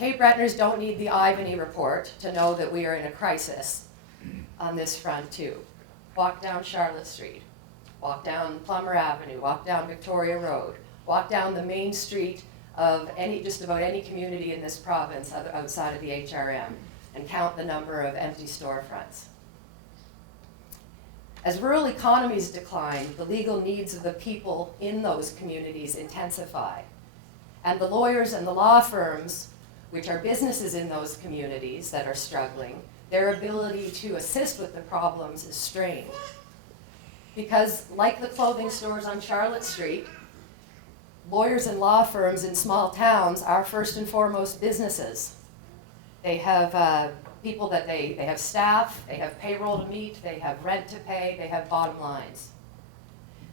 Cape Bretoners don't need the Ivany report to know that we are in a crisis on this front too. Walk down Charlotte Street, walk down Plummer Avenue, walk down Victoria Road, walk down the main street of just about any community in this province outside of the HRM, and count the number of empty storefronts. As rural economies decline, the legal needs of the people in those communities intensify. And the lawyers and the law firms, which are businesses in those communities that are struggling, their ability to assist with the problems is strained. Because like the clothing stores on Charlotte Street, lawyers and law firms in small towns are first and foremost businesses. They have people that they have staff, they have payroll to meet, they have rent to pay, they have bottom lines.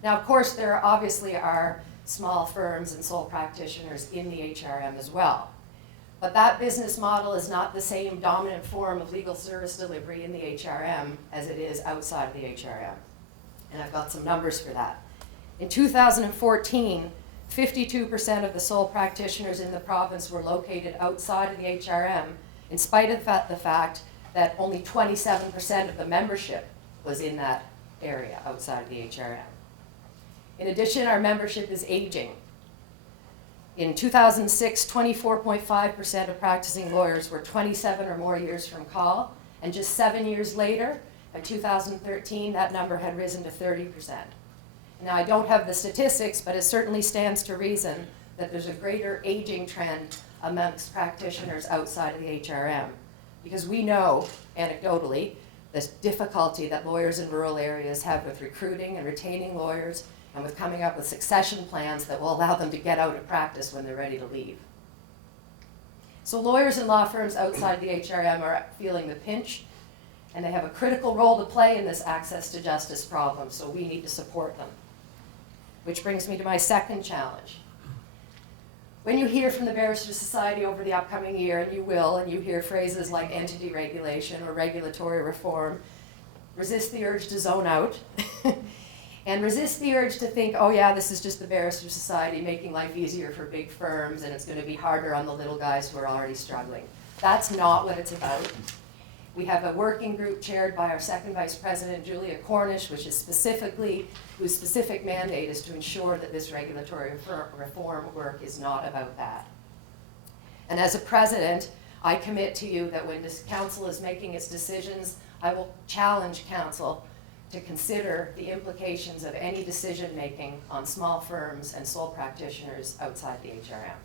Now, of course, there obviously are small firms and sole practitioners in the HRM as well. But that business model is not the same dominant form of legal service delivery in the HRM as it is outside of the HRM. And I've got some numbers for that. In 2014, 52% of the sole practitioners in the province were located outside of the HRM, in spite of the fact that only 27% of the membership was in that area outside of the HRM. In addition, our membership is aging. In 2006, 24.5% of practicing lawyers were 27 or more years from call, and just 7 years later, by 2013, that number had risen to 30%. Now, I don't have the statistics, but it certainly stands to reason that there's a greater aging trend amongst practitioners outside of the HRM, because we know, anecdotally, the difficulty that lawyers in rural areas have with recruiting and retaining lawyers, and with coming up with succession plans that will allow them to get out of practice when they're ready to leave. So lawyers and law firms outside the HRM are feeling the pinch, and they have a critical role to play in this access to justice problem, so we need to support them. Which brings me to my second challenge. When you hear from the Barristers Society over the upcoming year, and you will, and you hear phrases like entity regulation or regulatory reform, resist the urge to zone out. And resist the urge to think, oh yeah, this is just the Barristers Society making life easier for big firms, and it's going to be harder on the little guys who are already struggling. That's not what it's about. We have a working group chaired by our second Vice President, Julia Cornish, whose specific mandate is to ensure that this regulatory reform work is not about that. And as a president, I commit to you that when this council is making its decisions, I will challenge council to consider the implications of any decision making on small firms and sole practitioners outside the HRM.